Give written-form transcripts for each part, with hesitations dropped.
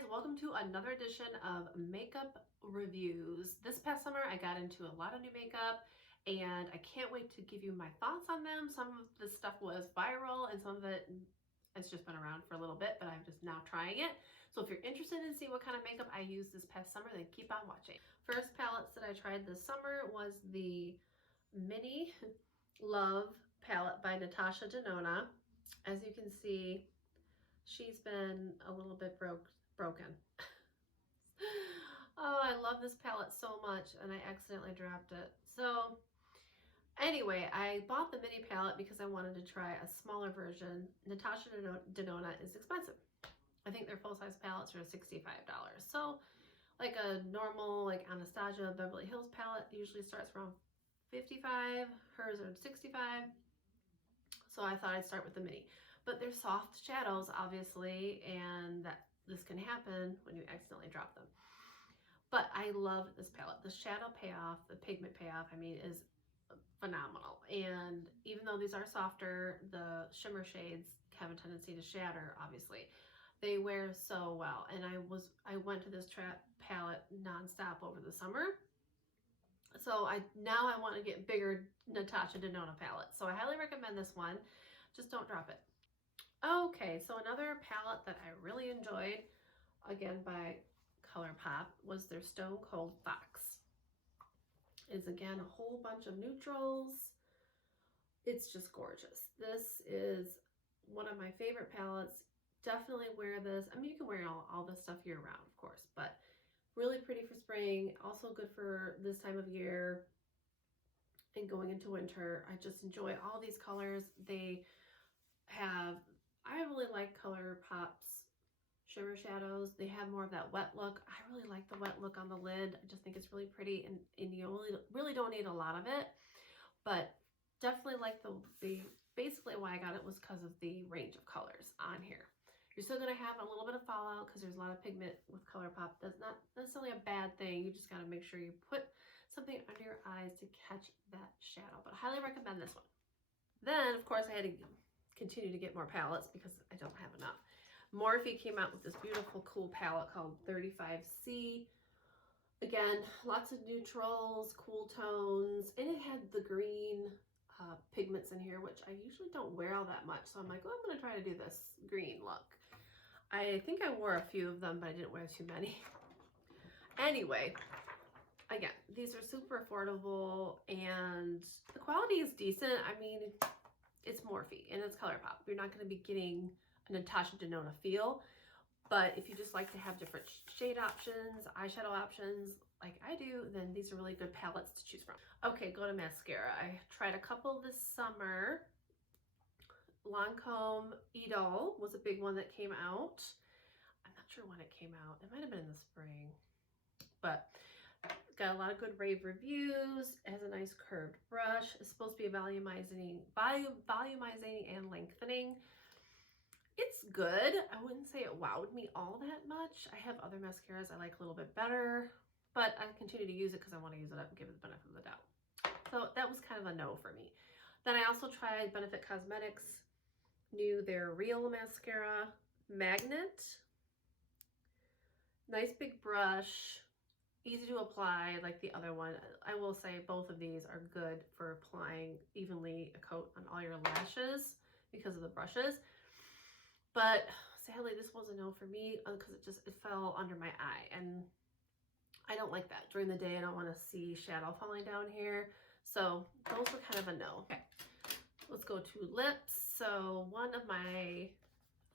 guys, welcome to another edition of makeup reviews. This past summer I got into a lot of new makeup and I can't wait to give you my thoughts on them. Some of the stuff was viral and some of it has just been around for a little bit, but I'm just now trying it. So if you're interested in seeing what kind of makeup I used this past summer, then keep on watching. First palettes that I tried this summer was the Mini Love palette by Natasha Denona. As you can see, she's been a little bit broken. Oh, I love this palette so much and I accidentally dropped it. So anyway, I bought the mini palette because I wanted to try a smaller version. Natasha Denona is expensive. I think their full-size palettes are $65. So like a normal like Anastasia Beverly Hills palette usually starts around $55. Hers are $65. So I thought I'd start with the mini. But they're soft shadows, obviously, and that this can happen when you accidentally drop them. But I love this palette. The shadow payoff, the pigment payoff, I mean, is phenomenal. And even though these are softer, the shimmer shades have a tendency to shatter, obviously. They wear so well. And I went to this palette nonstop over the summer. So now I want to get bigger Natasha Denona palettes. So I highly recommend this one. Just don't drop it. Okay, so another palette that I really enjoyed, again by ColourPop, was their Stone Cold Fox. It's again a whole bunch of neutrals. It's just gorgeous. This is one of my favorite palettes. Definitely wear this. I mean, you can wear all this stuff year round, of course, but really pretty for spring. Also good for this time of year and going into winter. I just enjoy all these colors. I really like ColourPop's shimmer shadows. They have more of that wet look. I really like the wet look on the lid. I just think it's really pretty and you really don't need a lot of it. But definitely like the basically why I got it was because of the range of colors on here. You're still going to have a little bit of fallout because there's a lot of pigment with ColourPop. That's not necessarily a bad thing. You just got to make sure you put something under your eyes to catch that shadow. But I highly recommend this one. Then, of course, I had to continue to get more palettes because I don't have enough. Morphe came out with this beautiful, cool palette called 35C. Again, lots of neutrals, cool tones, and it had the green pigments in here, which I usually don't wear all that much. So I'm like, oh, I'm going to try to do this green look. I think I wore a few of them, but I didn't wear too many. Anyway, again, these are super affordable and the quality is decent. I mean, it's Morphe and it's ColourPop. You're not going to be getting a Natasha Denona feel, but if you just like to have different shade options, eyeshadow options like I do, then these are really good palettes to choose from. Okay, go to mascara. I tried a couple this summer. Lancome Idole was a big one that came out. I'm not sure when it came out. It might have been in the spring, but got a lot of good rave reviews. It has a nice curved brush. It's supposed to be volumizing and lengthening. It's good. I wouldn't say it wowed me all that much. I have other mascaras I like a little bit better, but I continue to use it because I want to use it up and give it the benefit of the doubt. So that was kind of a no for me. Then I also tried Benefit Cosmetics, their Real Mascara Magnet. Nice big brush. Easy to apply like the other one. I will say both of these are good for applying evenly a coat on all your lashes because of the brushes. But sadly, this was a no for me because it fell under my eye. And I don't like that. During the day, I don't want to see shadow falling down here. So those were kind of a no. Okay, let's go to lips. So one of my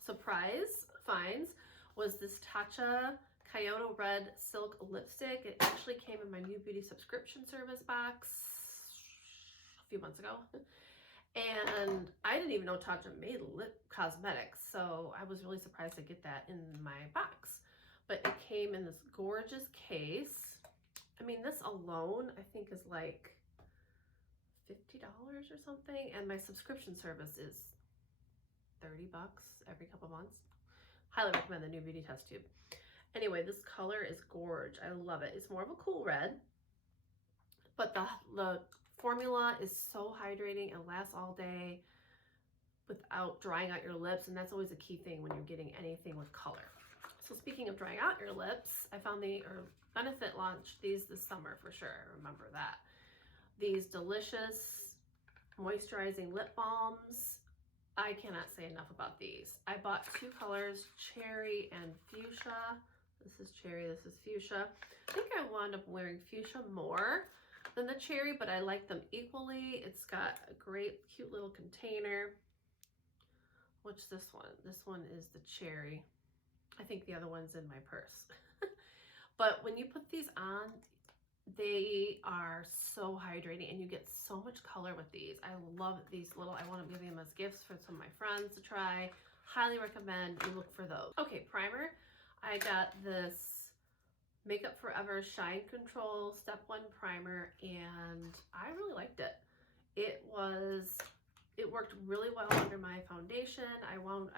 surprise finds was this Tatcha Kyoto Red Silk Lipstick. It actually came in my New Beauty subscription service box a few months ago. And I didn't even know Tatcha made lip cosmetics, so I was really surprised to get that in my box. But it came in this gorgeous case. I mean, this alone I think is like $50 or something, and my subscription service is $30 every couple months. Highly recommend the New Beauty test tube. Anyway, this color is gorge. I love it. It's more of a cool red, but the formula is so hydrating and lasts all day without drying out your lips, and that's always a key thing when you're getting anything with color. So speaking of drying out your lips, I found Benefit launched these this summer for sure. I remember that. These delicious moisturizing lip balms. I cannot say enough about these. I bought 2 colors, cherry and fuchsia. This is cherry, this is fuchsia. I think I wound up wearing fuchsia more than the cherry, but I like them equally. It's got a great, cute little container. What's this one? This one is the cherry. I think the other one's in my purse. But when you put these on, they are so hydrating and you get so much color with these. I love these little, I want to give them as gifts for some of my friends to try. Highly recommend you look for those. Okay, primer. I got this Makeup Forever Shine Control Step 1 primer and I really liked it. It worked really well under my foundation. I wound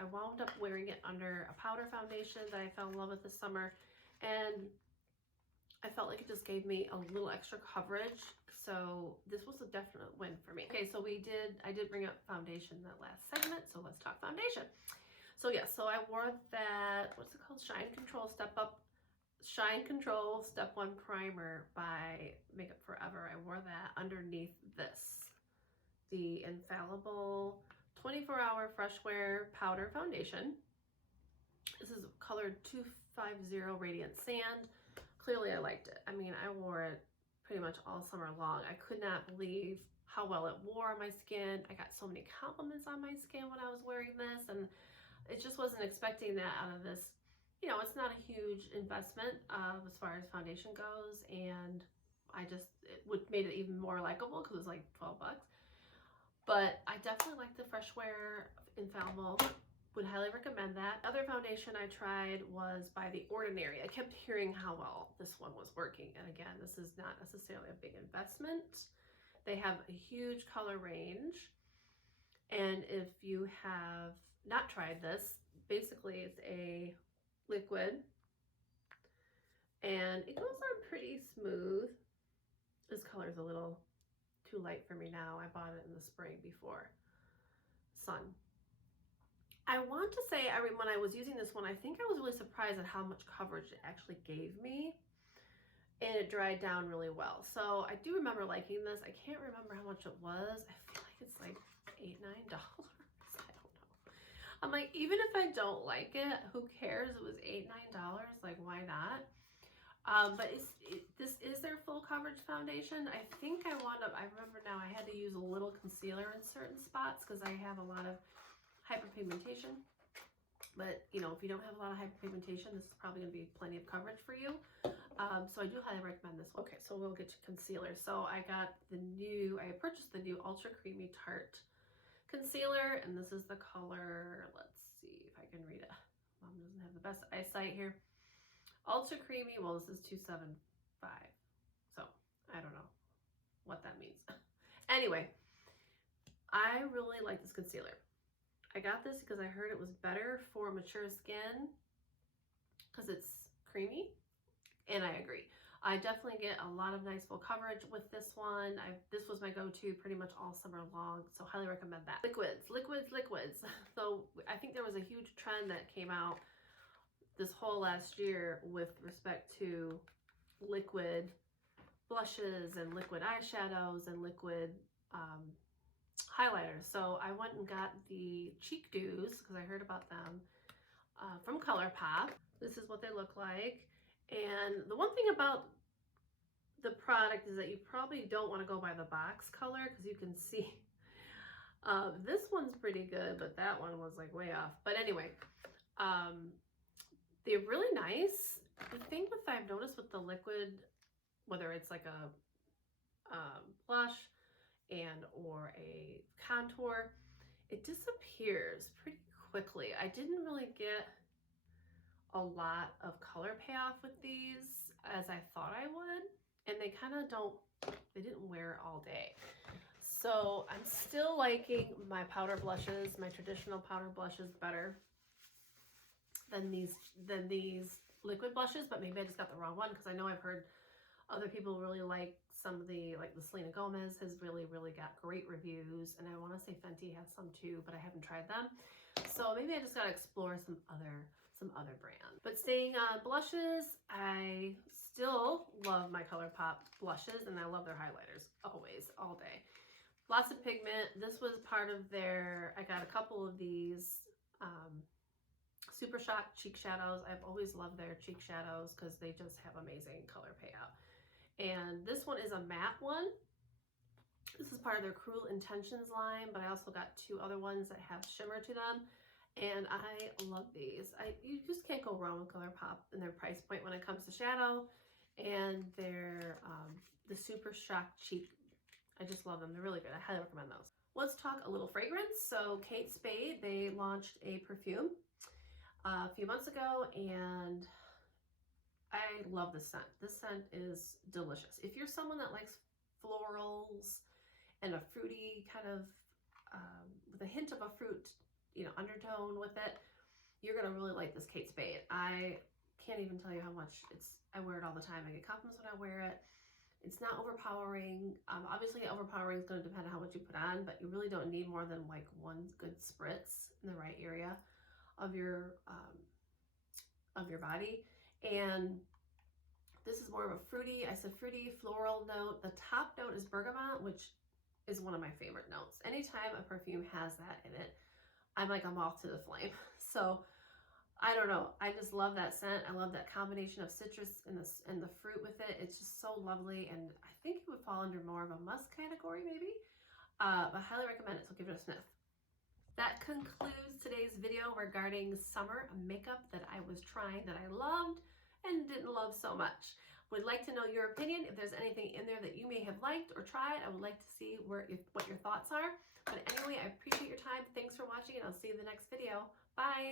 up wearing it under a powder foundation that I fell in love with this summer, and I felt like it just gave me a little extra coverage. So this was a definite win for me. Okay, so I did bring up foundation in that last segment, so let's talk foundation. So yeah, so I wore that, what's it called? Shine Control Step 1 Primer by Makeup Forever. I wore that underneath this, the Infallible 24-Hour Fresh Wear Powder Foundation. This is colored 250 Radiant Sand. Clearly I liked it. I mean, I wore it pretty much all summer long. I could not believe how well it wore on my skin. I got so many compliments on my skin when I was wearing this, and it just wasn't expecting that out of this. You know, it's not a huge investment as far as foundation goes, and it made it even more likable because it was like 12 bucks. But I definitely like the Fresh Wear Infallible. Would highly recommend that. Other foundation I tried was by The Ordinary. I kept hearing how well this one was working. And again, this is not necessarily a big investment. They have a huge color range. And if you have not tried this, basically it's a liquid. And it goes on pretty smooth. This color is a little too light for me now. I bought it in the spring before sun. I want to say, when I was using this one, I think I was really surprised at how much coverage it actually gave me, and it dried down really well. So I do remember liking this. I can't remember how much it was. I feel like it's like $8, $9. I don't know. I'm like, even if I don't like it, who cares? It was $8, $9. Like, why not? But this is their full coverage foundation. I think I remember now I had to use a little concealer in certain spots because I have a lot of hyperpigmentation. But, you know, if you don't have a lot of hyperpigmentation, this is probably going to be plenty of coverage for you. So I do highly recommend this one. Okay, so we'll get to concealer. So I purchased the new Ultra Creamy Tarte Concealer, and this is the color, let's see if I can read it. Mom doesn't have the best eyesight here. Ultra Creamy, well, this is 275. So I don't know what that means. Anyway, I really like this concealer. I got this because I heard it was better for mature skin because it's creamy, and I agree. I definitely get a lot of nice full coverage with this one. This was my go-to pretty much all summer long, so highly recommend that. Liquids. So I think there was a huge trend that came out this whole last year with respect to liquid blushes and liquid eyeshadows and liquid highlighters. So I went and got the Cheek Dews because I heard about them from ColourPop. This is what they look like. And the one thing about the product is that you probably don't want to go by the box color because you can see this one's pretty good, but that one was like way off. But anyway, they're really nice. The thing I've noticed with the liquid, whether it's like a blush or a contour, it disappears pretty quickly. I didn't really get a lot of color payoff with these as I thought I would, and they kind of they didn't wear all day. So I'm still liking my powder blushes, my traditional powder blushes better than these liquid blushes, but maybe I just got the wrong one because I know I've heard other people really like some of like the Selena Gomez has really got great reviews, and I want to say Fenty has some too, but I haven't tried them. So maybe I just got to explore some other some other brand. But staying on blushes, I still love my ColourPop blushes, and I love their highlighters always, all day. Lots of pigment. This was part of their, I got a couple of these SuperShock cheek shadows. I've always loved their cheek shadows because they just have amazing color payout. And this one is a matte one. This is part of their Cruel Intentions line, but I also got two other ones that have shimmer to them. And I love these. You just can't go wrong with ColourPop and their price point when it comes to shadow. And their the SuperShock cheek, I just love them. They're really good. I highly recommend those. Let's talk a little fragrance. So Kate Spade, they launched a perfume a few months ago, and I love this scent. This scent is delicious. If you're someone that likes florals and a fruity kind of, with a hint of a fruit, you know, undertone with it, you're gonna really like this Kate Spade. I can't even tell you how much I wear it all the time. I get compliments when I wear it. It's not overpowering. Obviously overpowering is gonna depend on how much you put on, but you really don't need more than like one good spritz in the right area of your body. And this is more of a fruity, I said fruity floral note. The top note is bergamot, which is one of my favorite notes. Anytime a perfume has that in it, I'm like a moth to the flame. So I don't know, I just love that scent. I love that combination of citrus and the fruit with it. It's just so lovely, and I think it would fall under more of a musk category maybe, but I highly recommend it, so give it a sniff. That concludes today's video regarding summer makeup that I was trying that I loved and didn't love so much. Would like to know your opinion. If there's anything in there that you may have liked or tried, I would like to see what your thoughts are. But anyway, I appreciate your time. Thanks for watching, and I'll see you in the next video. Bye.